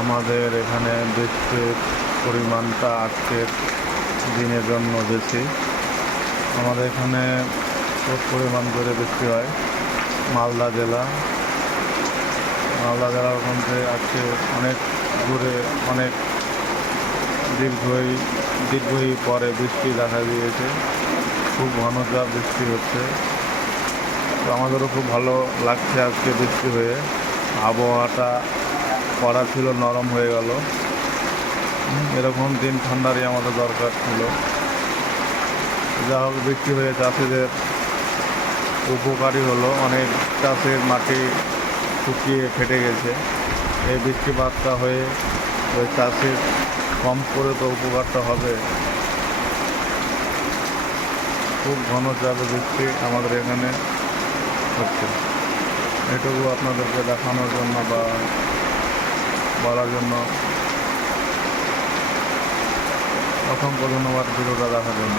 আমাদের এখানে বৃষ্টির পরিমাণটা আজকের দিনের জন্য বেশি। আমাদের এখানে খুব পরিমাণ করে বৃষ্টি হয়। মালদা জেলার মধ্যে আজকে অনেক দূরে অনেক দীর্ঘই পরে বৃষ্টি দেখা দিয়েছে। খুব ঘনচাপ বৃষ্টি হচ্ছে। তো আমাদেরও খুব ভালো লাগছে আজকে বৃষ্টি হয়ে। আবহাওয়াটা কড়া ছিল, নরম হয়ে গেল। এরকম দিন ঠান্ডারই আমাদের দরকার ছিল। যা হোক, বৃষ্টি হয়ে চাষিদের উপকারী হলো। অনেক চাষের মাটি শুকিয়ে ফেটে গেছে। এই বৃষ্টিপাতটা হয়ে ওই চাষের কম করে তো উপকারটা হবে। খুব ঘন চাপে বৃষ্টি আমাদের এখানে হচ্ছে। এটুকু আপনাদেরকে দেখানোর জন্য বা বলার জন্য অসংখ্য ধন্যবাদ ভিডিওটা দেখার জন্য।